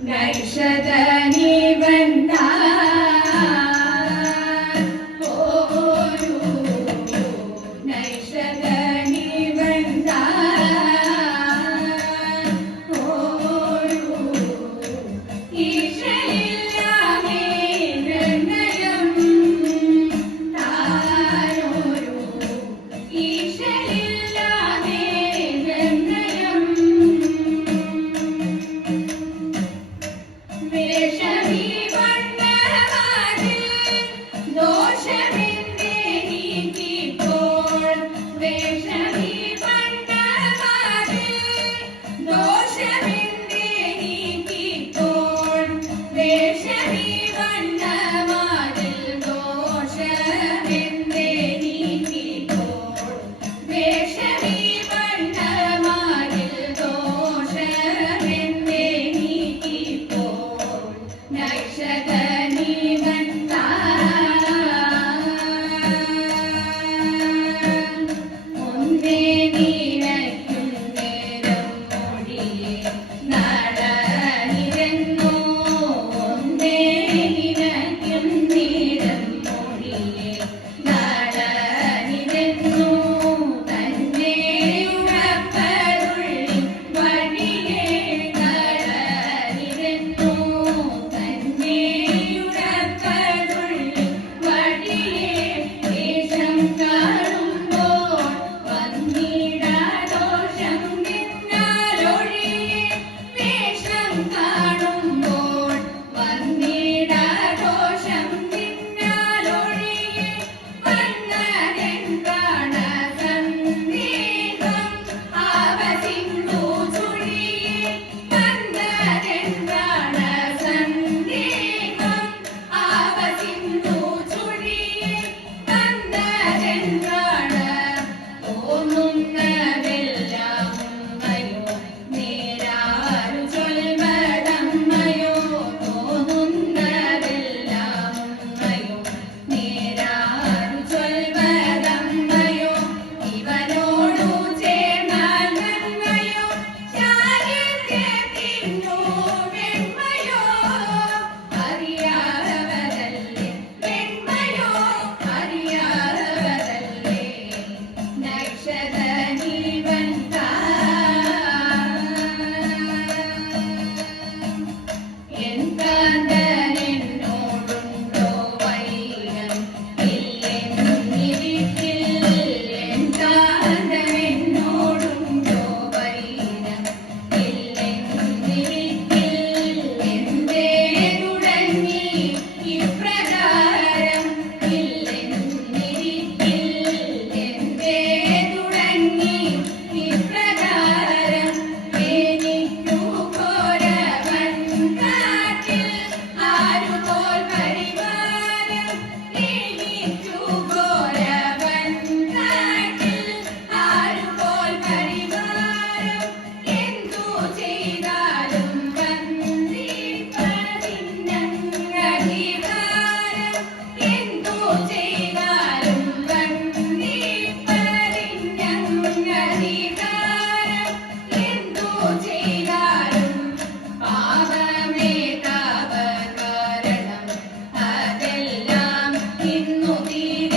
നൈഷധ നീ വന്ദാ नक्षत्र see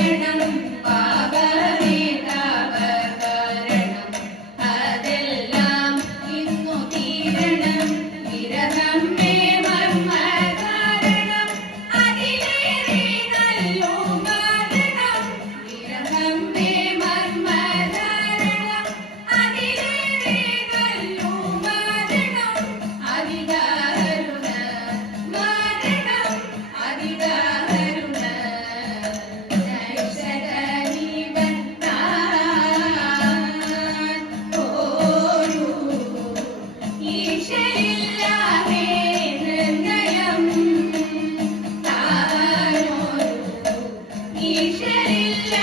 ഈശ്വരില്ല